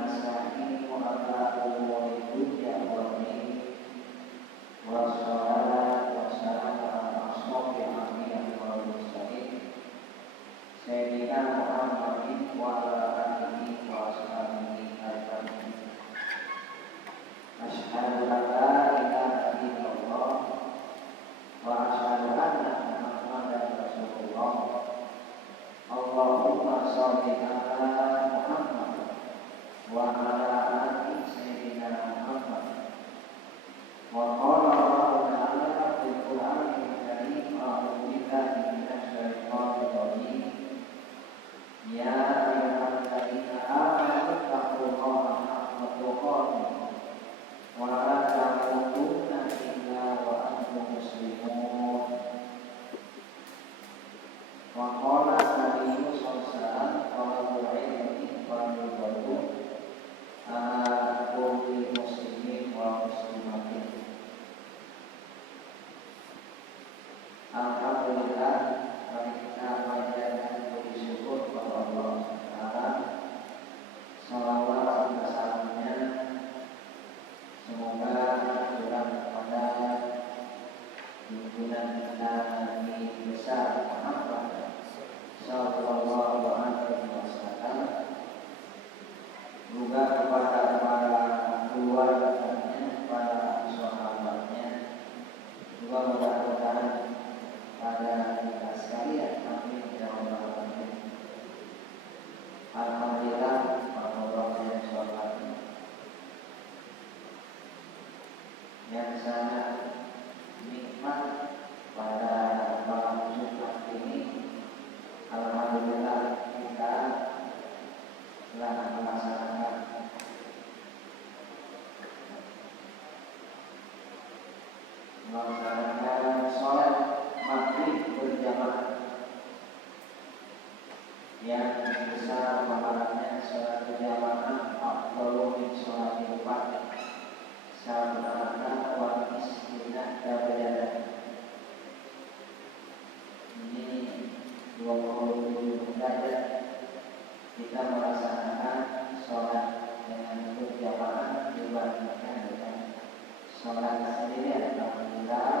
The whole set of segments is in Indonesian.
nasta'inu ala umuri dunya wa din wa salatu wa salam ala ashrafil anbiya'i wal mursalin sayyidina Muhammadin wa ala alihi wa ashabihi ajma'in. Asyhadu an la ilaha illallah wa asyhadu anna Muhammadan Rasulullah. Allahumma shalli ala Muhammad wa ala ali sayyidina Muhammad. Wa qala Allahu ta'ala fil Qur'anil Karim, a'udzu billahi minasy syaithanir rajim. Ya ayyuhalladzina amanu taqullaha haqqa tuqatih wa la tamutunna illa wa antum muslimun. Wa qala Nabi sallallahu alaihi wasallam ala kulli muslimin wa muslimatin. Alhamdulillah, mari kita panjatkan puji syukur kepada Allah Taala. Salawat serta salamnya semoga tercurah kepada junjungan kita Nabi besar Muhammad sallallahu alaihi wasallam, juga kepada para keluarganya, para sahabatnya, juga mudah-mudahan pada kita sekalian. Amin ya rabbal alamin. Alhamdulillah, Allah yang sholat yang sangat nikmat pada malam Jumat ini. Alhamdulillah kita telah melaksanakan sholat maghrib berjamaah yang besar pahalanya. Sholat berjamaah afdalu min sholatil fardh sab'ana wa istina darajatan. Ini 27 derajat kita melaksanakan sholat dengan berjamaah dibandingkan dengan sholat sendirian. Alhamdulillah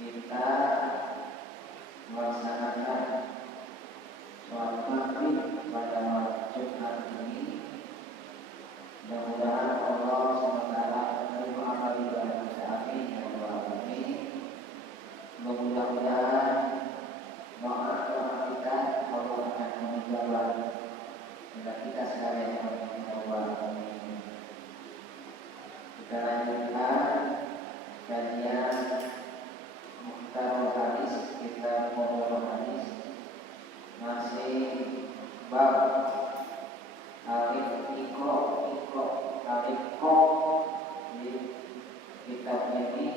kita melaksanakan sholat maghrib pada malam Jumat ini. Mudah-mudahan Allah SWT menerima amal ibadah kita. Amin ya rabbal alamin. Mudah-mudahan doa-doa kita Allah akan menjawab kepada kita sekalian. Amin ya rabbal alamin. Kita lanjutkan kajian Mukhtarul Hadis, kita Mukhtarul Hadis, masih bab alif ikro alif ko. Di kitab ini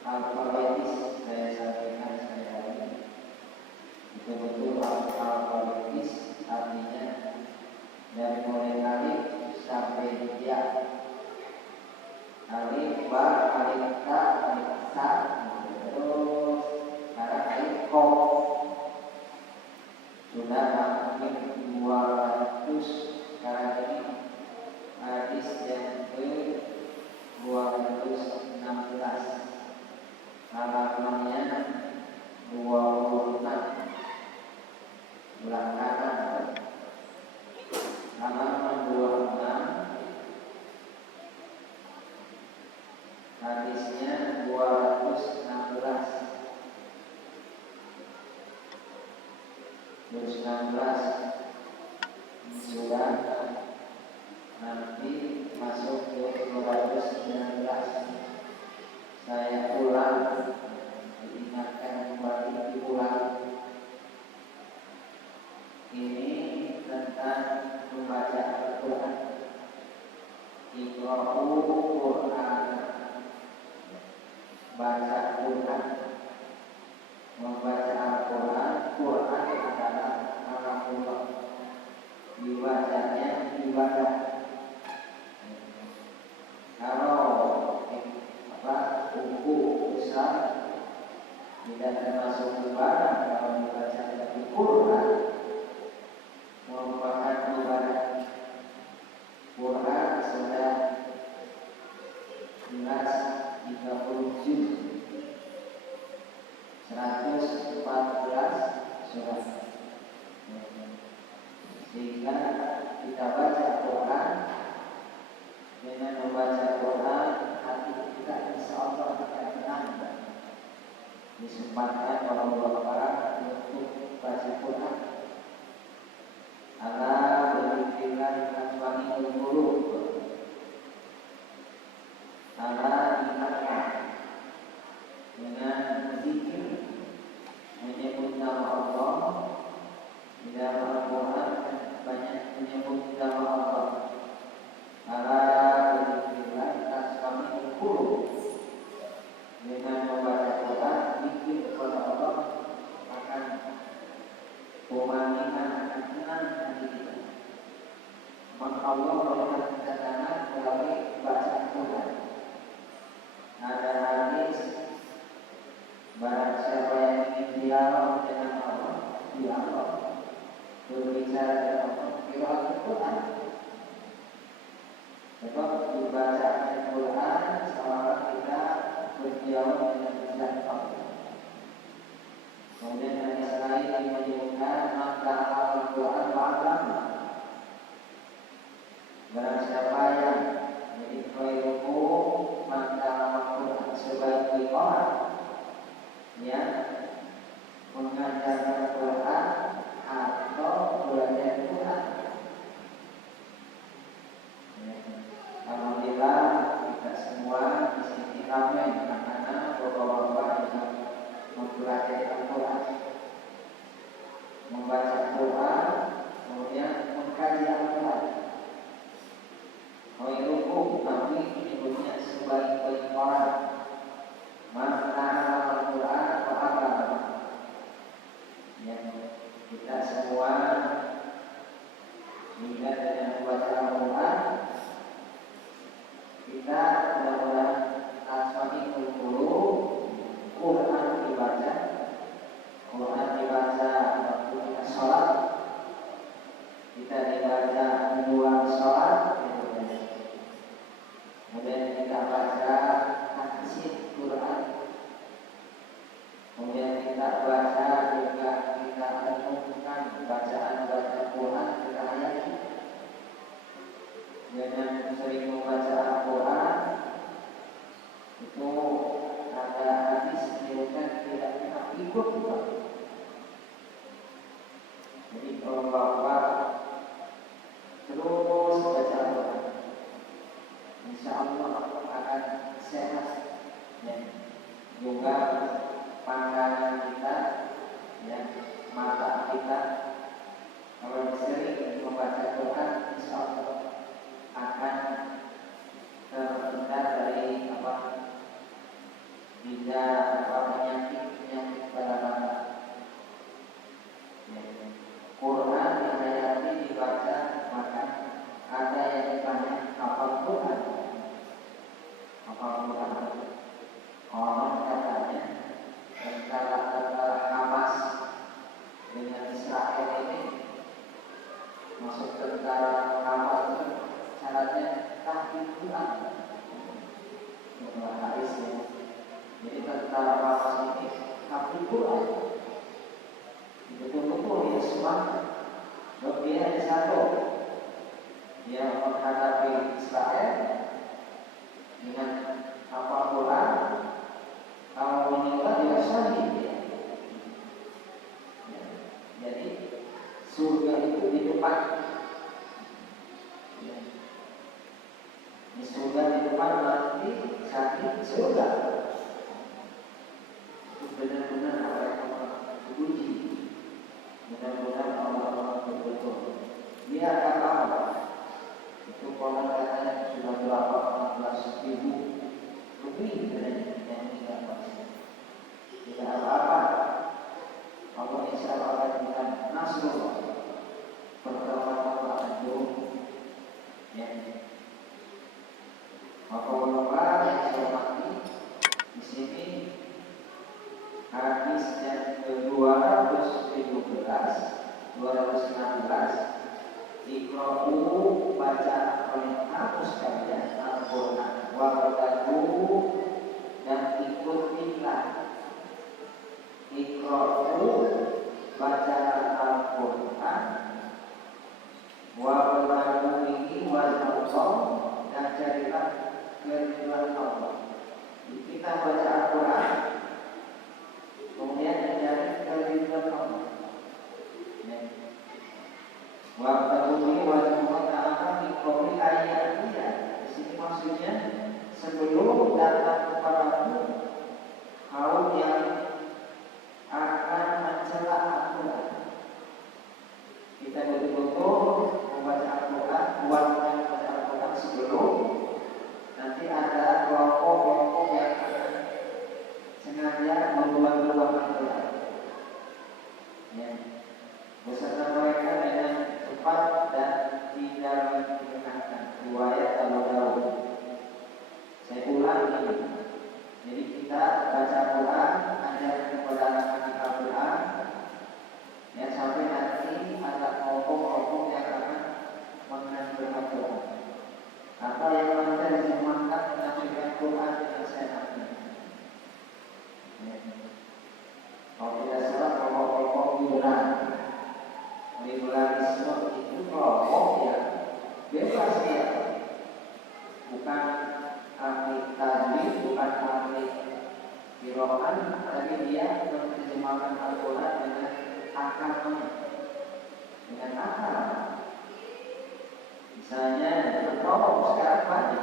alfabetis, saya sampaikan sekali lagi, betul-betul alfabetis, artinya dari mulai alif sampai ya. Alif ba, alif ta, alif sa, terus sekarang alif ko. Sudah hampir 200 sekarang ini hadis yang ke 216, halamannya 26 belakangan. Halaman 26, hadisnya 216. 216 sudah nanti masuk ke 219. Saya ulang, diingatkan kembali, diulang. Ini tentang membaca Al-Quran. Iqra'u Quran, baca Quran. Membaca Al-Quran, Quran adalah kalamullah, dibacanya ibadah. Kalau buku besar tidak termasuk Allah memberikan ketenangan melalui bacaan Quran. Ada hadis, barang siapa yang ingin dialog dengan Allah, dialog berbicara dengan Allah, dialog Quran. Sebab dibaca Al-Quran seolah kita berdialog dengan lisan Allah. Kemudian yang lain menyebutkan maka Al-Quran wa'alama. Barang siapa yang mengikuti maka Al-Quran sebagai orang yang mengajarkan Quran atau belajar Quran. Alhamdulillah kita semua di sini ramai anak-anak bapak-bapak yang mempelajari Al-Quran, membaca Quran, kemudian mengkaji Al-Quran. Khairukum, kami menyebutnya sebaik-baik orang, maka Al-Quran wa'alama. Yang kita semua hingga dengan membaca Al-Quran, kita mudah-mudahan asmani kulkulu Quran dibaca waktu kita sholat, kita dibaca dua sholat, kemudian kita baca hadis Quran, kemudian kita baca juga kita menemukan bacaan Quran kita hayati. Dengan sering membaca Al-Quran itu ada hadis menyebutkan tidak kita ikut juga. Jadi kalau bapak terus baca Al-Quran, insya Allah akan sehat, ya. Juga pandangan kita, ya, mata kita, kalau sering membaca Quran, insya Allah akan terhindar dari penyakit pada mata. Quran yang hayati dibaca, maka ada yang ditanya hafal Quran. Konon katanya tentara Hamas dengan Israel ini, masuk tentara Hamas itu syaratnya tahfidz Quran. Hadis ya. Jadi tentara Hamas ini tahfidz Quran. Betul-betul dia semangat. Dia hanya satu, dia menghadapi Israel dengan hafal Quran. Kalau meninggal dia syahid, ya. Jadi surga itu di depan. Di surga di depan nanti syahid surga. Itu benar-benar orang yang dipuji. Mudah-mudahan Allah betul-betul. Dia akan apa? Itu konon katanya sudah berapa 16.000 lebih dari yang kita bahas. Tidak apa-apa. Allah insya Allah akan berikan nasrullah. Pertolongan akan turun. Ya. Bapak-bapak yang saya hormati, di sini hadis yang ke-216, Iqra'u, baca oleh kamu sekalian Al-Quran, wa'badu, dan ikutilah. Iqra'u, baca Al-Quran, wa'badu ini wa'badu, dan carilah keridhaan Allah. Kita baca Al-Quran, kemudian mencari keridhaan Allah. Waktu ini wajib ta'ala di qouli ayatnya. Di sini maksudnya sebelum datang kepadamu kaum yang akan mencela Al-Quran. Kita betul-betul membaca Al-Quran, buatkan membaca Al-Quran sebelum nanti ada kelompok-kelompok yang akan sengaja membuat-buat Al-Quran. Ya. Beserta mereka dengan cepat dan akal. Misalnya berkelompok sekarang banyak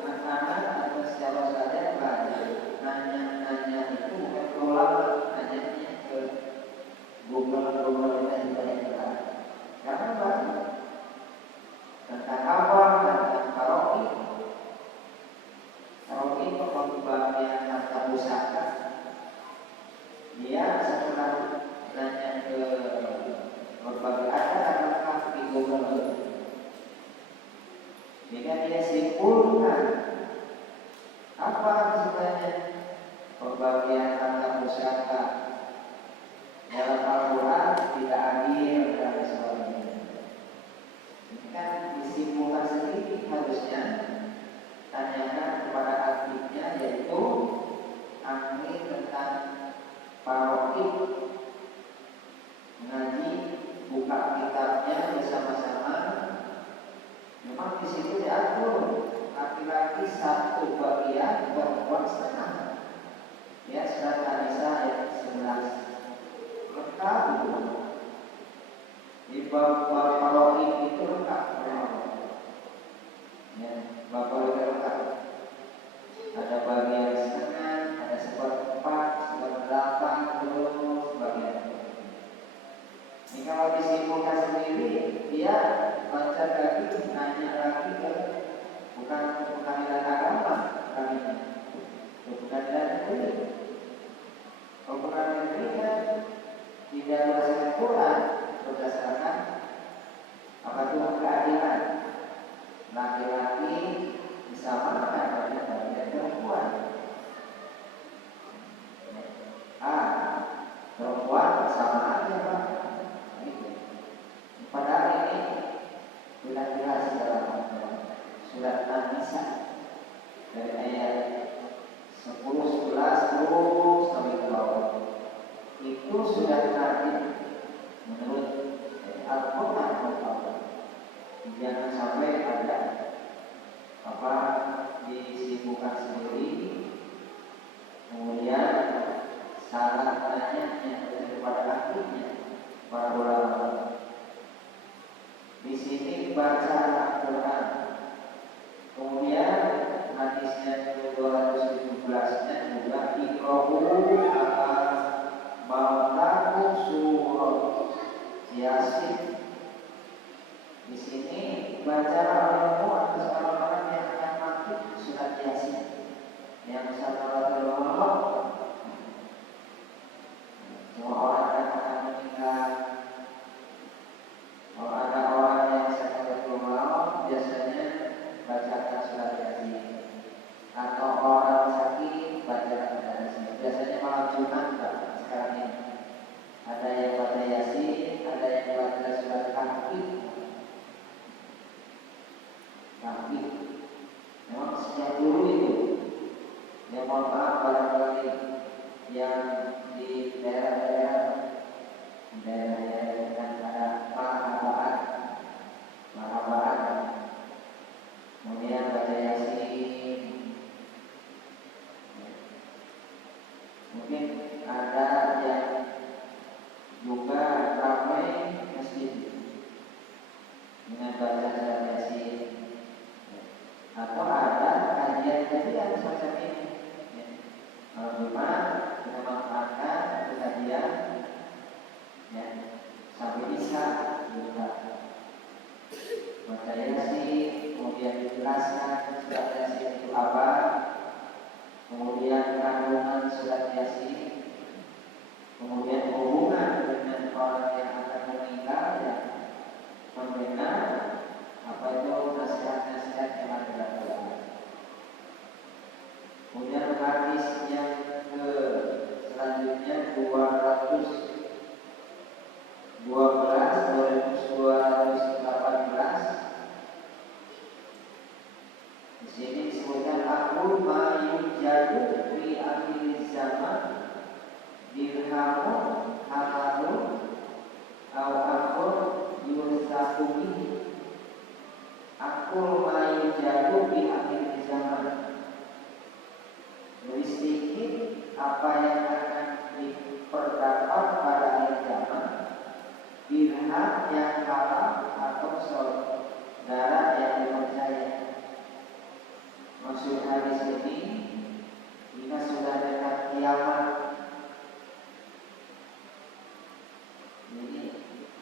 anak-anak atau siapa saja banyak nanya itu bukan ke ulama, nanyanya ke Google dan banyak karena banyak tentang apa, tentang paroki pembagian harta pusaka. Dia setelah nanya ke berbagai ada di Google, jika dia simpulkan apa sebenarnya pembagian harta pusaka dalam Al-Quran tidak adil dan sebagainya. Ini kan disimpulkan sendiri, harusnya tanyakan kepada ahlinya, yaitu ahli tentang paroki, mengaji, buka kitabnya bersama-sama. Memang di situ diatur laki-laki 1 bagian, perempuan setengah. Ya, surat An-Nisa ayat 11. Lengkap itu. Di bab paroki itu lengkap. Ya, bab paroki lengkap. Ada bagian setengah, ada 1/4, 1/8, terus bagian. Ini kalau disimpulkan sendiri, dia baca lagi, nanya lagi ke bukan pengadilan agama kalinya, pengadilan negeri. Kalau pengadilan negeri kan tidak berdasarkan Quran, berdasarkan apa itu keadilan. Laki-laki disamakan dengan bagian perempuan. Perempuan sama aja Pak. Padahal ini sudah jelas dalam surat An-Nisa dari ayat 10, 11 terus sampai ke bawah. Itu sudah tadi menurut Al-Quran Allah. Jangan sampai ada apa disibukkan sendiri, kemudian salah tanya kepada ahlinya, para ulama. Di sini baca Al-Quran, kemudian hadisnya 217-nya juga iqra'u Bautaku surat Yasin. Di sini baca ilmu atas orang-orang yang akan mati surat Yasin. Yang satu Allah, semua orang akan meninggal. Kalau ada orang yang sakit maut, biasanya bacakan surat Yasin. Atau orang sakit, bacakan Yasin. Biasanya malam Jumat sekarang ini. Ada yang baca Yasin, ada yang baca surat Kahfi. Memang sejak dulu itu. Ya mohon maaf barangkali yang di daerah-daerah yang ada mahabaan, kemudian baca Yasin. Mungkin ada yang juga ramai masjid dengan baca surat Yasin, atau ada kajian-kajian semacam ini. Kalau Jumat kita manfaatkan untuk kajian, ya, sampai bisa juga baca Yasin, kemudian dijelaskan surat Yasin itu apa, kemudian kandungan surat Yasin, kemudian hubungan dengan orang yang akan meninggal, ya, mendengar apa itu nasihat-nasihat yang ada. Kemudian hadis yang ke selanjutnya 218. Di sini disebutkan aqul ma yujadu fi akhir zaman dirhamun halamun au aqul yursaku bihi. Aqul ma yujadu fi akhir zaman, lebih sedikit apa yang akan diperdapat pada akhir zaman. pihak yang halal atau saudara yang dipercaya. Maksud hadis ini, jika sudah dekat kiamat, jadi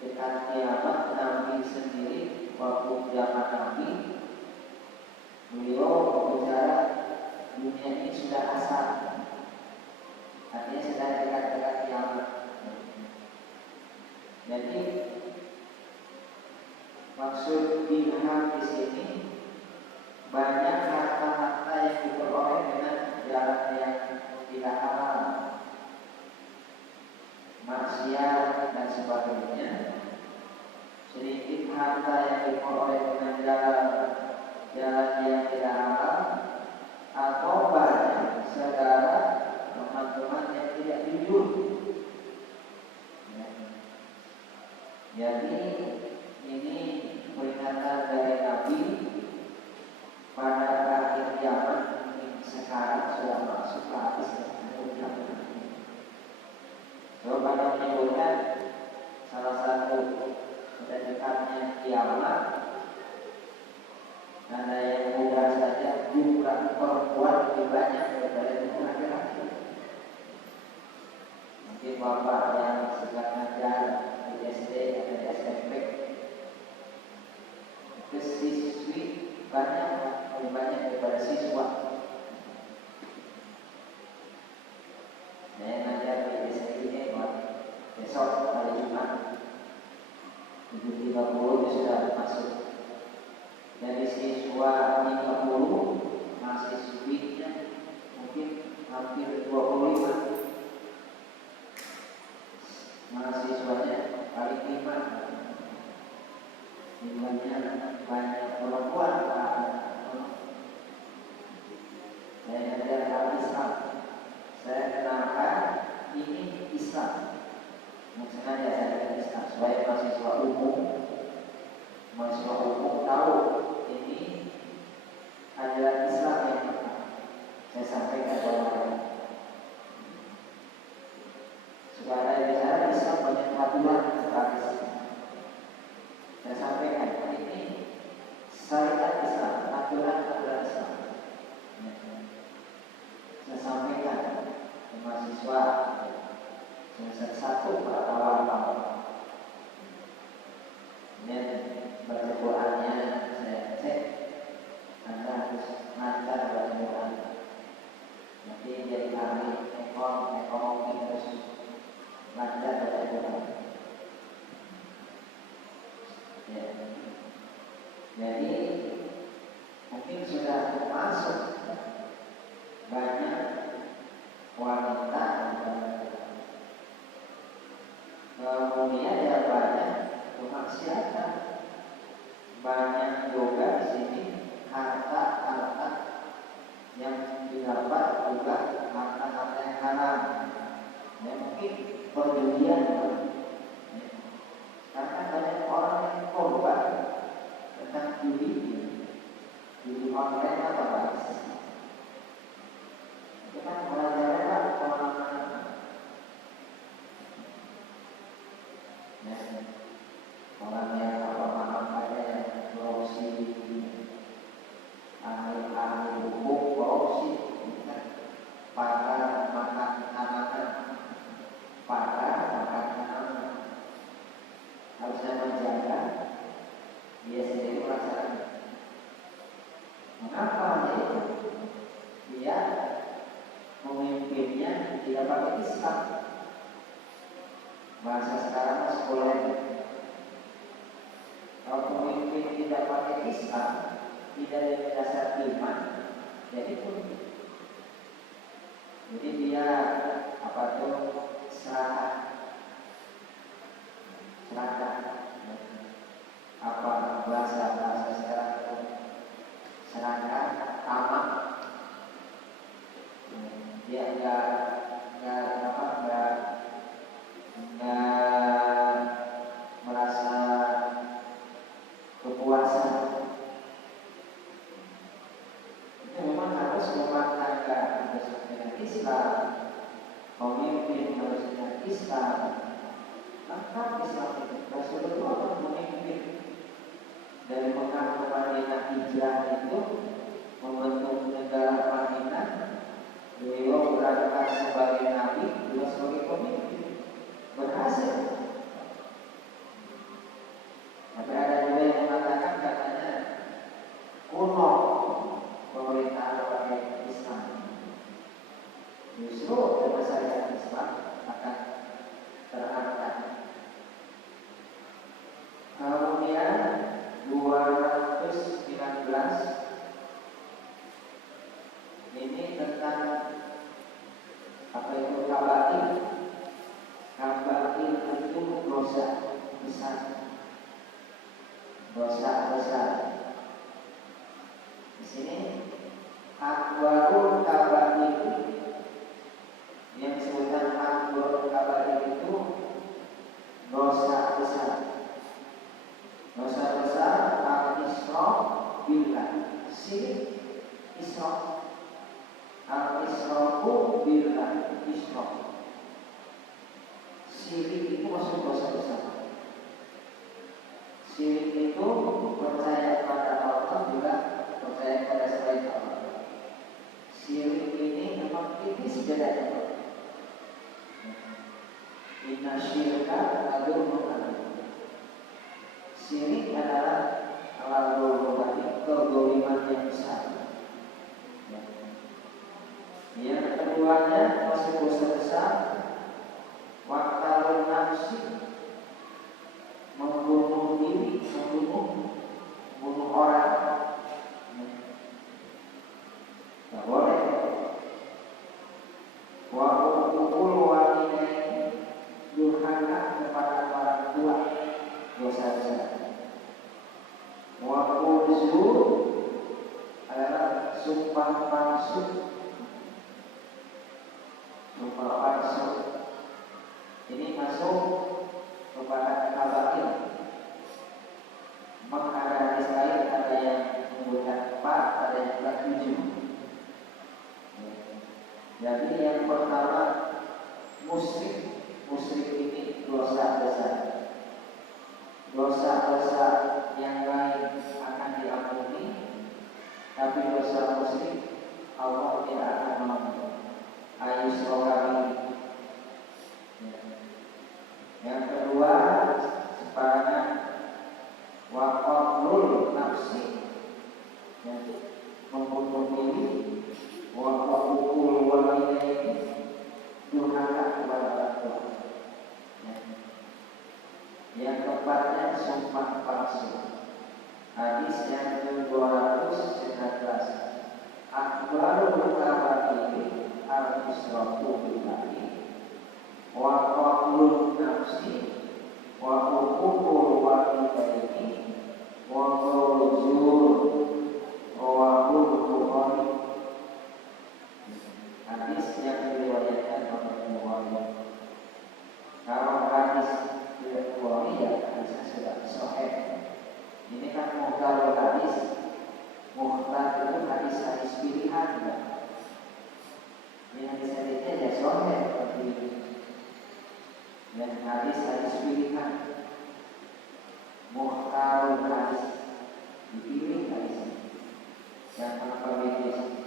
dekat kiamat, Nabi sendiri waktu zaman Nabi, beliau bicara dunia ini sudah asal, artinya sudah dekat-dekat kiamat. Jadi maksud ilham di sini banyak harta-harta yang diperoleh dengan jalan yang tidak halal, maksiat dan sebagainya. Sedikit harta yang diperoleh dengan jalan yang tidak halal, atau banyak saudara teman-teman yang tidak jujur. Jadi ini peringatan dari Nabi pada akhir zaman. Sekarang sudah masuk habis akhir zaman. So, pada menyebutkan salah satu dekatnya kiamat, ada yang muda saja jumlah perempuan lebih banyak daripada jumlah laki-laki. Mungkin bapak yang sedang ngajar di SD atau di SMP, itu siswi banyak, lebih banyak daripada siswa. Saya ngajar di SD ini besok hari Jumat 7.30 sudah masuk. Dari siswa 30, mahasiswinya mungkin hampir 25. Mahasiswanya paling 5. Jumlahnya banyak perempuan. Saya ngajar Al-Islam. Saya kenalkan ini Islam. Sengaja saya katakan Islam supaya mahasiswa umum tahu ini adalah Islam yang saya sampaikan kepada mereka. Supaya bicara Islam banyak aturan sekali. Saya sampaikan ini syariat Islam, aturan Islam. Saya sampaikan ke mahasiswa semester 1 pada awal-awal. Dan baca Qurannya saya cek, Anda harus lancar baca Quran. Nanti jadi ahli ekonomi harus lancar baca Quran. Ya. Jadi mungkin sudah masuk banyak wanita, kemudian ya banyak kemaksiatan, banyak juga di sini harta yang didapat juga harta yang haram. Ya, mungkin perjudian, karena banyak orang yang korban tentang judi online atau apa. Itu kan pelajaran orang-orang. Orang yang apa-apa kayak korupsi, ahli hukum korupsi, pakar makan anak, harusnya menjaga dia sendiri melaksanakan. Mengapa dia memimpinnya tidak pakai Islam? Bahasa sekarang sekolah. Kalau pemimpin tidak pakai Islam, tidak ada dasar iman, jadi pun. Jadi dia serakah, bahasa sekarang itu serakah, tamak. Dia nggak merasa kepuasan. Itu memang harus rumah tangga harus dengan Islam, pemimpin harus dengan Islam. Maka Islam itu Rasulullah dosa besar. Di sini akbarul kabair, yang disebutkan akbarul kabair itu dosa besar. Dosa besar al-isyraq billah, syirik isyraq. Al-israqu billah, isyraq. Syirik itu masuk dosa besar. Syirik itu percaya pada Allah juga percaya pada selain Allah. Syirik ini memang tipis bedanya. Inna syirka adzulmun adzim. Syirik adalah kezaliman yang besar. Yang keduanya masih dosa besar, waqtalun nafsi, membunuh diri, membunuh orang. Tidak boleh. Wa uqul walidain, durhaka kepada orang tua, dosa besar. Wa uzur adalah sumpah palsu. Sumpah palsu ini masuk kepada kabair. Maka ada hadis lain, ada yang menyebutkan 4, ada yang menyebutkan 7. Jadi yang pertama musyrik. Musyrik ini dosa besar. Dosa-dosa yang lain akan diampuni, tapi dosa musyrik Allah tidak akan mengampuni. Ayusrokabi. Yang kedua separangan waqatlul nafsi, membunuh diri, waqatlul walidain, durhaka kepada orang tua. Yang keempatnya sumpah palsu. Hadis yang ke-219, akbarul kabair al-israqu billahi wa qatlun nafsi wa uququl walidaini wa qawluzur rawahul Bukhari. Hadis yang diriwayatkan oleh Bukhari. Kalau hadis dari Bukhari ya hadisnya sudah sahih. Ini kan muhtar hadis. Muhtar itu hadis-hadis pilihan ya. Ini hadis-hadisnya ya sahih seperti ini. Dan hadis-hadis pilihan, muhtar hadis, dipilih hadis yang alfabetis.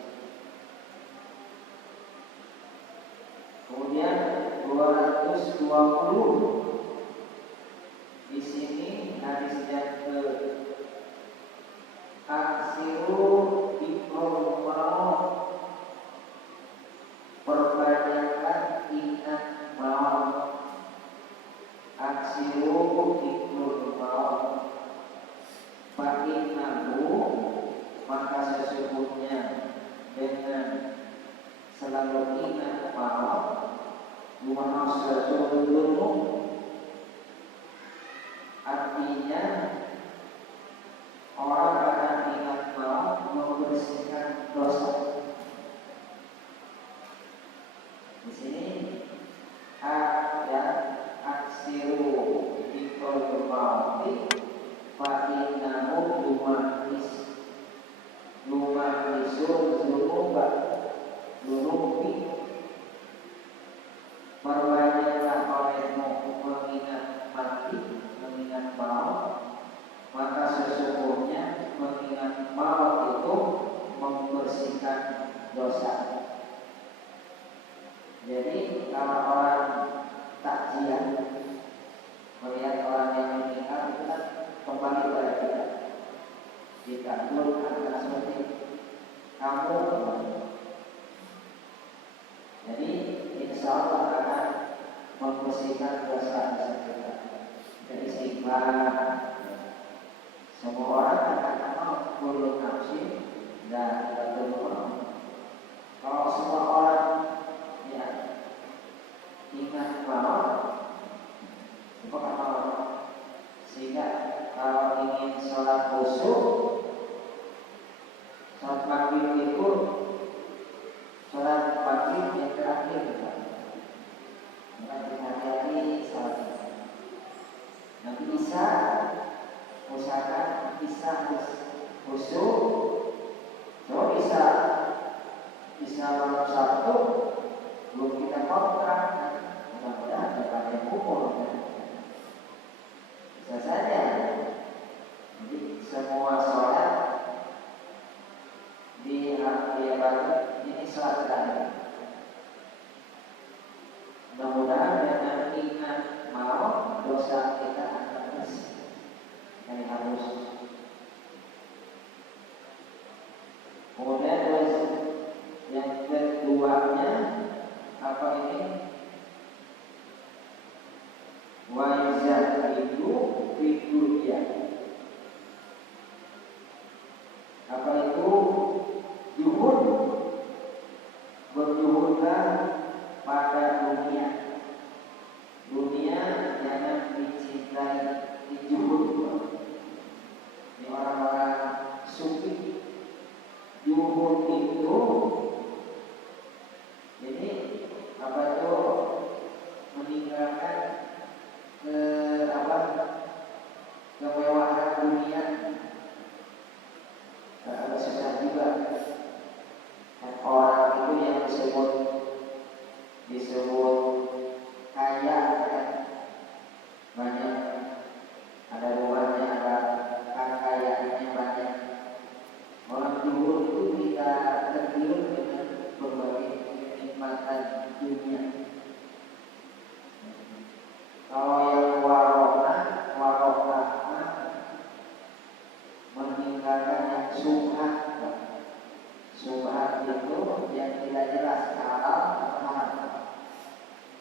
Kemudian 220 di sini hadis yang ke aksiru ikrul maut, perbanyakan ingat maut. Aksiru ikrul maut, fa'innahu, maka sesungguhnya dengan selalu ingat maut, muhasabun, artinya orang akan ingat maut membersihkan dosa. Di sini ada aksiru ikrul mauti fa'innahu lumahnisul zunuba lunubi, perbanyaklah olehmu mengingat mati, mengingat maut, maka sesungguhnya mengingat maut itu membersihkan dosa. Jadi kalau orang takziah melihat orang yang meninggal itu kan kembali pada kita. Kita dulu akan seperti kamu. Jadi insya Allah akan membersihkan dosa-dosa kita. Jadi istighfar. Semua orang akan kenal kullu nafsin dan betul. Kalau semua orang ya ingat maut, bukan maut, sehingga kalau ingin sholat khusyuk, sholat maghrib itu sholat maghrib yang terakhir. Maka hati-hati sholat itu. Nanti bisa usahakan bisa khusyuk. Kalau bisa malam Sabtu belum kita kontrak, mudah-mudahan dapat yang umur. Bisa saja. Jadi semua sholat di hari Barat ini sholat terakhir. Mudah-mudahan dengan ingat mau dosa kita akan bersih. Ini harus. Kemudian yang keduanya apa ini? Wajah itu fiduria. Apa itu? Juhud. Berjuhudlah pada dunia. Dunia jangan dicintai, dijuhud. Ini orang-orang sufi. Juhud itu jadi apa itu? Meninggalkan kemewahan dunia. Agak susah juga. Dan orang itu yang disebut kaya kan? Banyak, ada rumahnya, ada kekayaannya banyak. Orang dulu itu kita tergiur dengan berbagai kenikmatan dunia. Kalau yang warokah meninggalkan yang subhat. Subhat itu yang tidak jelas halal atau haram.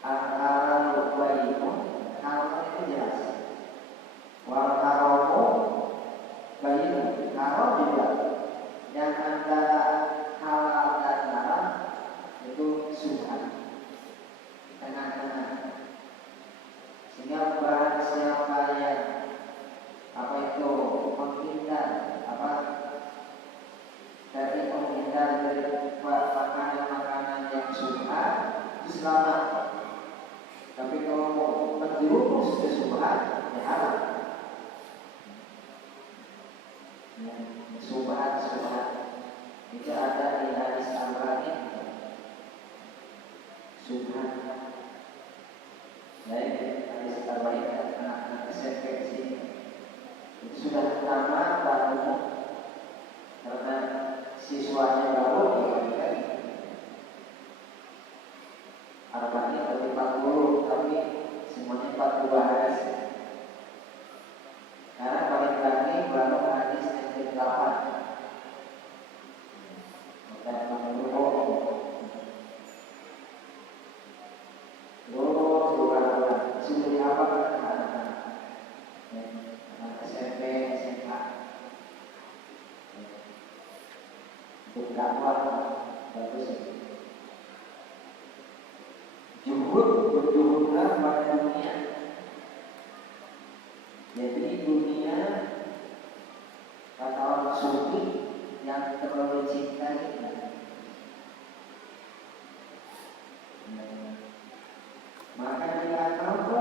Al-halal bayyinun, halal itu jelas. Wal haramu bayyinun, haram juga. Yang antara halal dan haram itu subhat, tengah-tengah. Sehingga barang siapa yang menghindar dari makanan-makanan yang subhat itu selamat. Tapi kalau mau menjerumus ke subhat, ya haram. Subhat itu ada di hadis Al-Qur'an. Subhat. Baik, hadis Al-Qur'an anak-anak SMP di sini. Itu sudah lama baru karena siswanya baru kan. Arba'in berarti 40, tapi semuanya 42 hadis. Karena paling terakhir baru hadis yang ke-8. Kita menunggu. Sudah dihafal anak-anak SMP, SMA. Untuk dakwah bagus. Berjuhudlah pada dunia. Jadi dunia kata orang sufi yang terlalu cintai. Maka jika kamu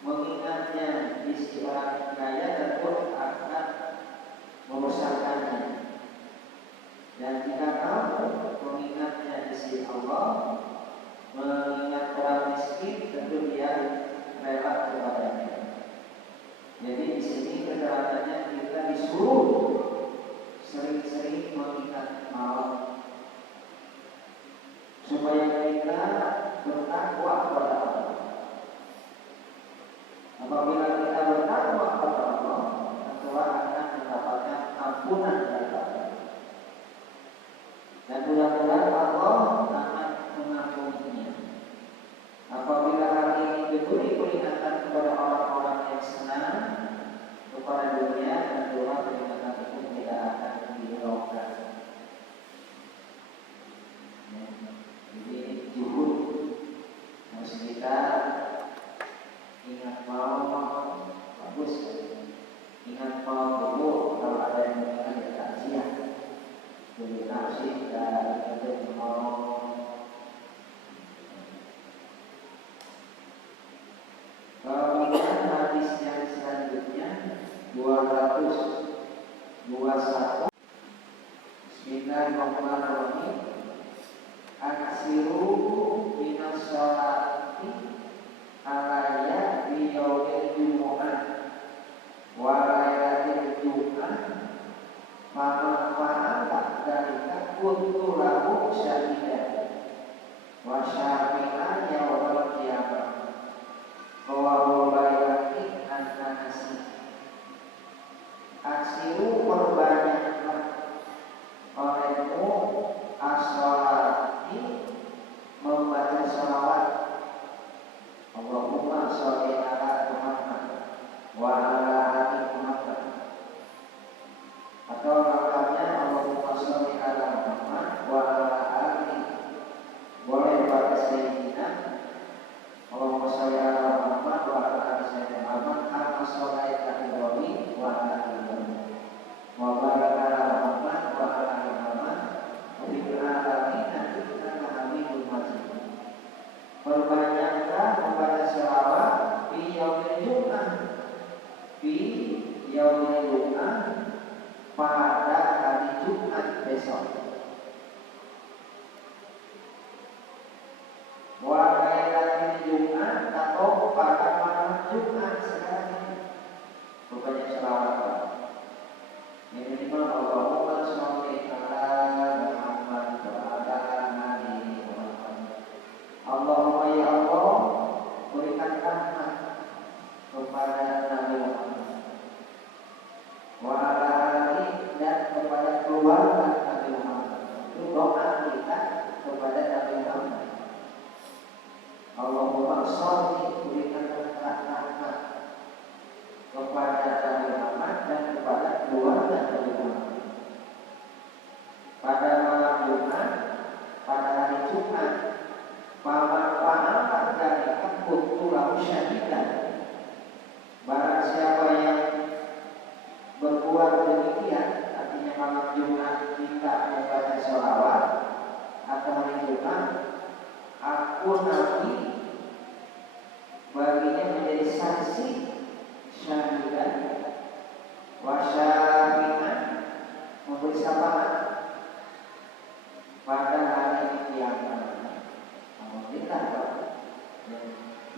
mengingatnya di sisi orang kaya, tentu akan merusakkannya. Dan jika kamu mengingatnya di sisi Allah, mengingat orang miskin, tentu dia rela kepadanya. Ingat mau dulu kalau ada yang mengingat ya takziah. Beli nasi dan ada mau. Kemudian hadis yang selanjutnya 221. Bismillahirrahmanirrahim. Aksiru minas sholati alaya biyaumil jumu'ah wa laylatil jumu'ah faman fa'ala dzalika kuntu lahu syahidan wa syafi'an yaumal qiyamah rawahu Baihaqi an-Nasi. Aksiru perbanyaklah olehmu as-sholati membaca sholawat Allahumma sholli ala Muhammad wa ala ali Muhammad, atau lengkapnya Allahumma sholli ala Muhammad wa ala ali, boleh pada Sayyidina Allahumma sholli ala Muhammad wa ala ali Sayyidina Muhammad kama sholaita Ibrahim wa ala ali Ibrahim wa barik ala Muhammad wa ala ali Muhammad fil alamin innaka Hamidum Majid. Perbanyaklah membaca selawat di yaumil Jum'ah, di yaumil Jum'ah, pada hari Jumat besok. Wa lailatul Jum'ah, atau pada malam Jumat sekarang ini. Berbanyak selawat. Yang minimal Allahumma sholli ala Muhammad wa ala ali Muhammad. Allahumma ya Allah, berikan rahmat kepada Nabi Muhammad wa ala ali, dan kepada keluarga Nabi Muhammad. Itu doa kita kepada Nabi Muhammad. Allahumma sholli, berikan rahmat kepada Nabi Muhammad dan kepada keluarga Nabi Muhammad. Pada malam Jumat, pada hari Jumat, paman paman dari kuntu lahu syahidan. Barang siapa yang berbuat demikian, artinya malam Jumat kita membaca sholawat atau hari Jumat, aku nanti baginya menjadi saksi syahidan wa syafi'an, memberi syafaat pada hari kiamat. Alhamdulillah,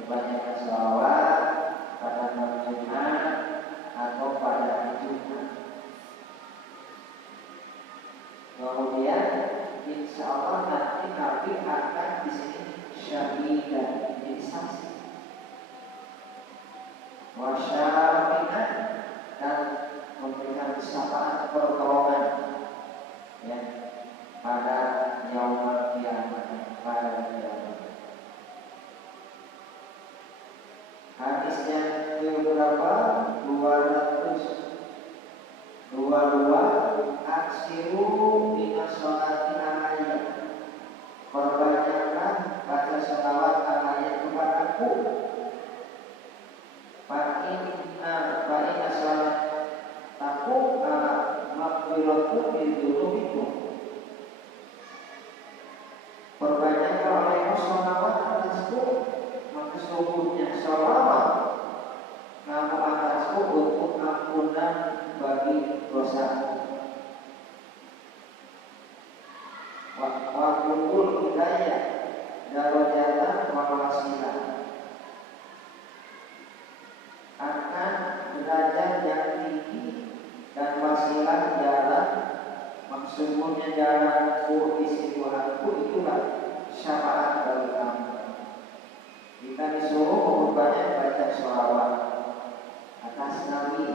kebanyakan sholawat pada malam Jumat atau pada hari Jumat. Kemudian insya Allah nanti Nabi akan di sini syahidan, jadi saksi. Wa syafi'an, dan memberikan syafaat pertolongan ya pada yaumul qiyamah, pada kiamat. Hadisnya berapa? 222. Aksiru minas sholati alaiya, perbanyaklah baca sholawat alaiya kepadaku. Fa'inna sholat taku maghfiratu lidzunubikum, perbanyaklah olehmu sholawat atasku, maka sesungguhnya sholawat kamu atasku untuk ampunan bagi dosamu. Wa kuntul hidayah darajatan wa wasilah, akan derajat yang tinggi dan wasilah jalan, maksudnya jalanku istiqomahku itulah syafaat bagi kamu. Kita disuruh banyak baca sholawat atas Nabi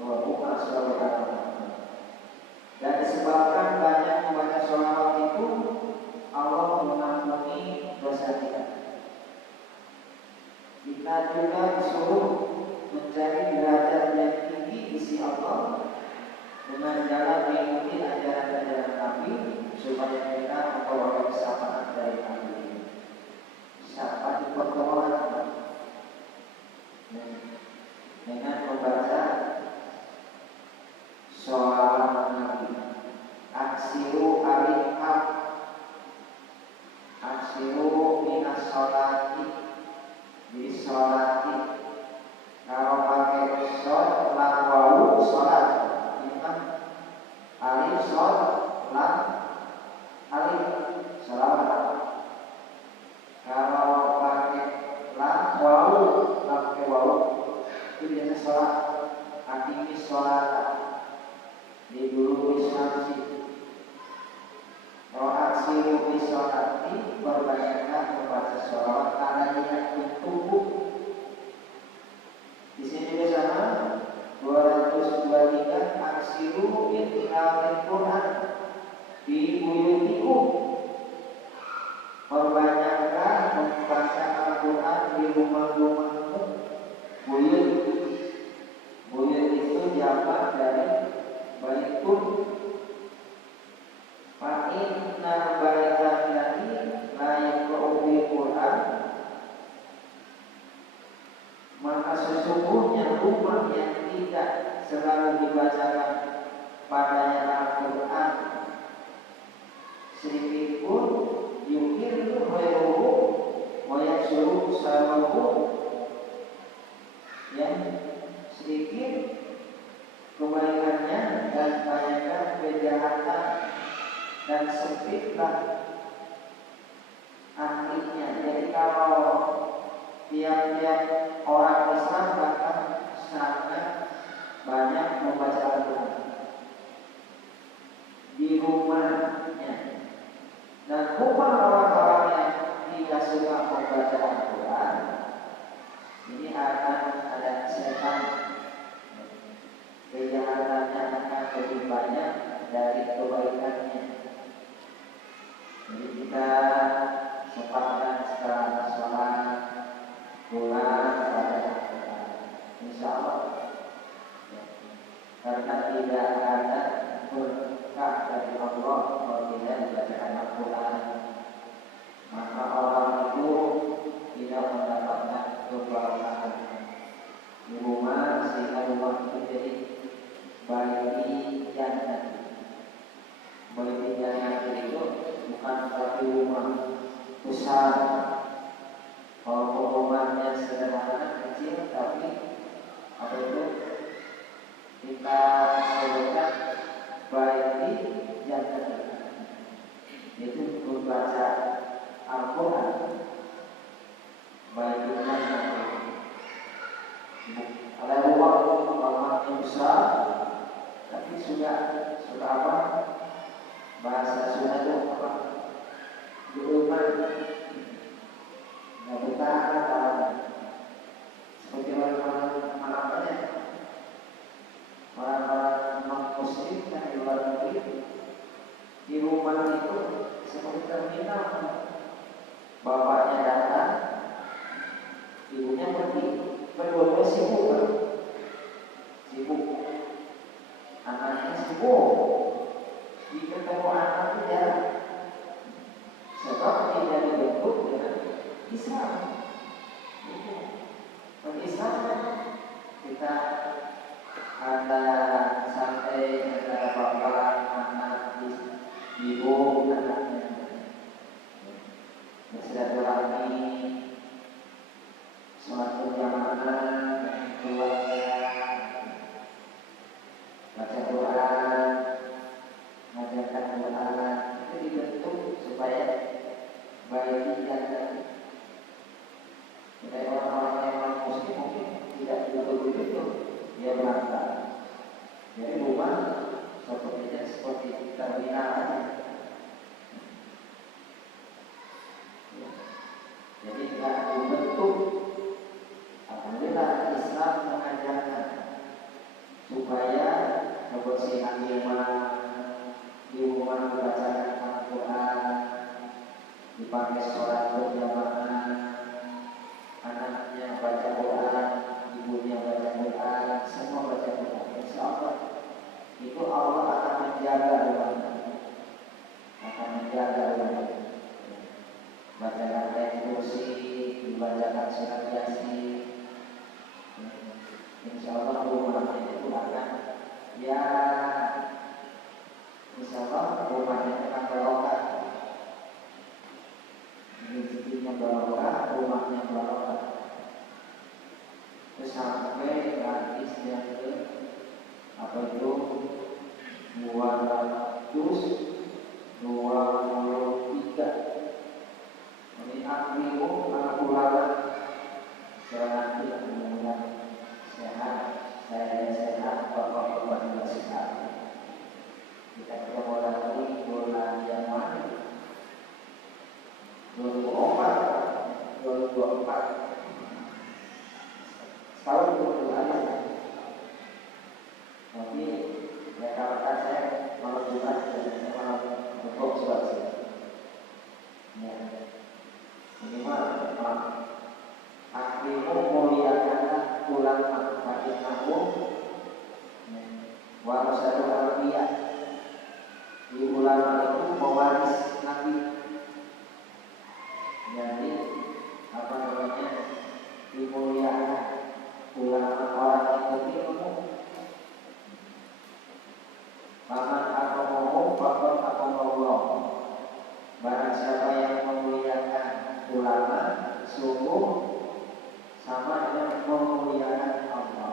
Allahumma sholli ala Muhammad. Dan disebabkan banyak membaca sholawat itu, Allah mengampuni dosa kita. Kita juga disuruh mencari derajat yang tinggi di sisi Allah dengan jalan mengikuti ajaran-ajaran Nabi, supaya kita memperoleh syafaat dari Nabi. Syafaat pertolongan dengan membaca dibacakan padanya Al-Quran sedikit pun yukiru khairuhu wa yaksuru saruhu, yang sedikit kebaikannya dan banyakkan kejahatan dan sempitlah ahlinya. Jadi kalau tiap-tiap orang Islam bahkan sangat banyak membaca Al-Quran di rumahnya, dan rumah orang-orang yang tidak suka membaca Al-Quran ini akan ada setan, kejahatannya akan lebih banyak dari kebaikannya. Jadi kita sempatkan setelah sholat pulang pada Al-Quran, insya Allah, karena tidak ada berkah dari Allah kalau tidak dibacakan Al-Quran, maka orang itu tidak mendapatkan keberkahan di rumah, sehingga rumah itu jadi baiti jannah. Baiti jannah itu bukan berarti rumah besar. Kalau rumahnya sederhana kecil, tapi apa itu kita sebutkan baiti jannah, itu membaca Al-Quran. Baiti jannah ada rumahnya besar, tapi sudah apa? Bahasa Sunda itu apa? Diumat, nggak betah, seperti orang-orang non-muslim yang di luar negeri, di rumah itu seperti terminal. Bapaknya datang, ibunya pergi, berdua sibuk, anaknya sibuk, ketemu anak itu jarang, sebab tidak dibentuk dengan Islam. Islam kita ada santai antara bapak, anak, ibu, anaknya bersilaturahmi, sholat berjamaah, keluarga, baca Quran, mengajarkan Quran, itu dibentuk supaya baik dan supaya orang-orang yang non-muslim mungkin tidak begitu dia berangkat. Jadi rumah seperti terminal aja. Jadi tidak dibentuk. Alhamdulillah Islam mengajarkan supaya kebersihan di rumah dibacakan Al-Quran, dipakai sholat berjamaah, anaknya baca Quran, ibunya baca Quran, semua baca Quran. Insya Allah itu Allah akan menjaga rumahnya, bacakan ayat kursi, dibacakan surat Yasin. Insya Allah rumahnya itu akan insya Allah rumahnya akan barokah, rezekinya barokah, rumahnya barokah. Terus sampai hadis yang ke apa itu 223. Ini aklimu al-ulama, nanti mudah-mudahan sehat, saya sehat, bapak-bapak juga sehat. Kita ketemu lagi bulan Januari 2024. Setahun kebetulan aja. Tapi ya katakan saya malam Jumat dan malam untuk sholat sih. Ya, minimal akhimu muliakanlah ulama makin aku warasatul anbiya. Di ulama itu mewaris nabi. Jadi apa namanya, dimuliakan ulama, orang yang berilmu Paman akomohu fakot akomullah. Barang siapa yang memuliakan ulama, sungguh sama dengan memuliakan Allah.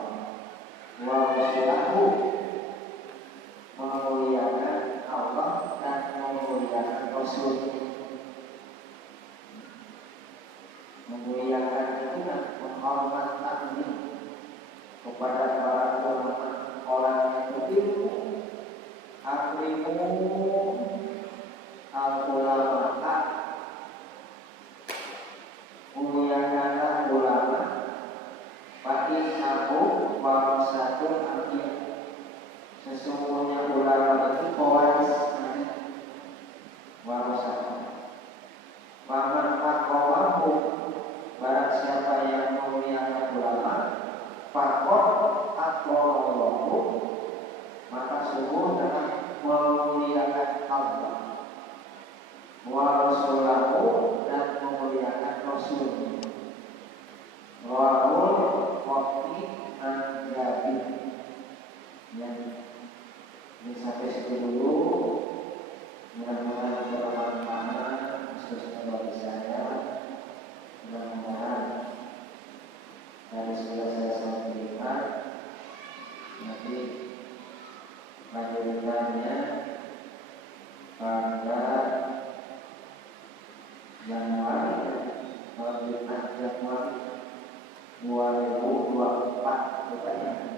Wa rasulahu, memuliakan Allah dan memuliakan Rasul. Memuliakan itu kan menghormat taklim kepada para ulama, orang yang berilmu. Akrimu al-ulama, muliakanlah ulama. Fa'innahu warasatul anbiya, sesungguhnya ulama itu pewaris nabi. Warasatul. Paman aqwahu, barang siapa yang memuliakan ulama, faqad aqwallahu, maka sungguh telah memuliakan Allah. Wa rasulahu, dan memuliakan Rasul. Rawahul Waqti an Jabir. Yang ini sampai situ dulu. Mudah-mudahan bermanfaat khususnya bagi saya. Mudah-mudahan dari segala saya sampaikan nanti lanjutannya pada Januari, Januari 2024 ya.